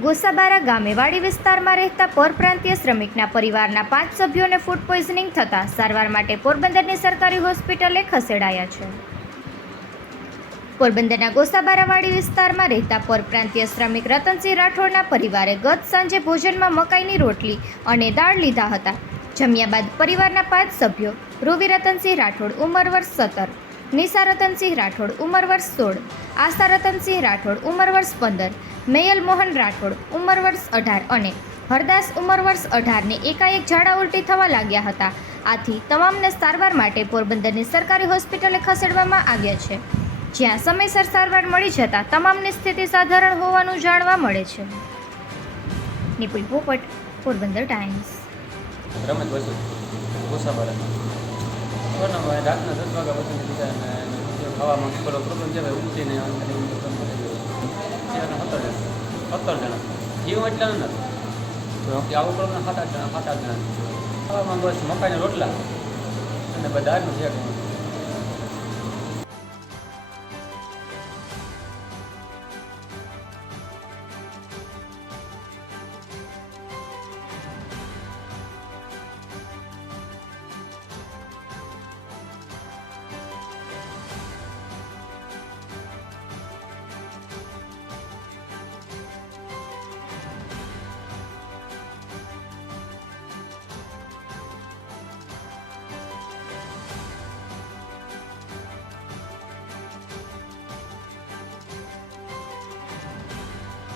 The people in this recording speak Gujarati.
ગોસાબારા ગામે વાડી વિસ્તારમાં રહેતા પરપ્રાંતીય શ્રમિકના પરિવારના પાંચ સભ્યોને ફૂડ પોઈઝનિંગ થતાં સારવાર માટે પોરબંદરની સરકારી હોસ્પિટલે ખસેડાયા છે. પોરબંદરના ગોસાબારાવાડી વિસ્તારમાં રહેતા પરપ્રાંતીય શ્રમિક રતનસિંહ રાઠોડના પરિવારે ગત સાંજે ભોજનમાં મકાઈની રોટલી અને દાળ લીધા હતા. જમ્યા બાદ પરિવારના પાંચ સભ્યો રૂવી રતનસિંહ રાઠોડ ઉંમર વર્ષ સત્તર નિશા રતનસિંહ રાઠોડ ઉંમર વર્ષ સોળ. આશા રતનસિંહ રાઠોડ ઉંમર વર્ષ પંદર. મેયલ મોહન રાઠોડ ઉંમર વર્ષ અઢાર અને હરદાસ ઉંમર વર્ષ અઢારને એકાએક ઝાડા ઉલટી થવા લાગ્યા હતા. આથી તમામને સારવાર માટે પોરબંદરની સરકારી હોસ્પિટલે ખસેડવામાં આવ્યા છે. જ્યાં સમયસર સારવાર મળી જતાં તમામની સ્થિતિ સાધારણ હોવાનું જાણવા મળે છે. નિપુલ પોપટ, પોરબંદર ટાઈમ્સ. રમત વસુ કોના રાતના દસ વાગ્યા પછી બીજા અને ખાવામાં પેલો પ્રોબ્લેમ છે ભાઈ. સત્તર જણા સત્તર જણા જીવ એટલા નથી કે આવો પ્રોબ્લેમ સાત જણા સાત જણા ખાવામાં બસ મકાઈના રોટલા અને બધા છે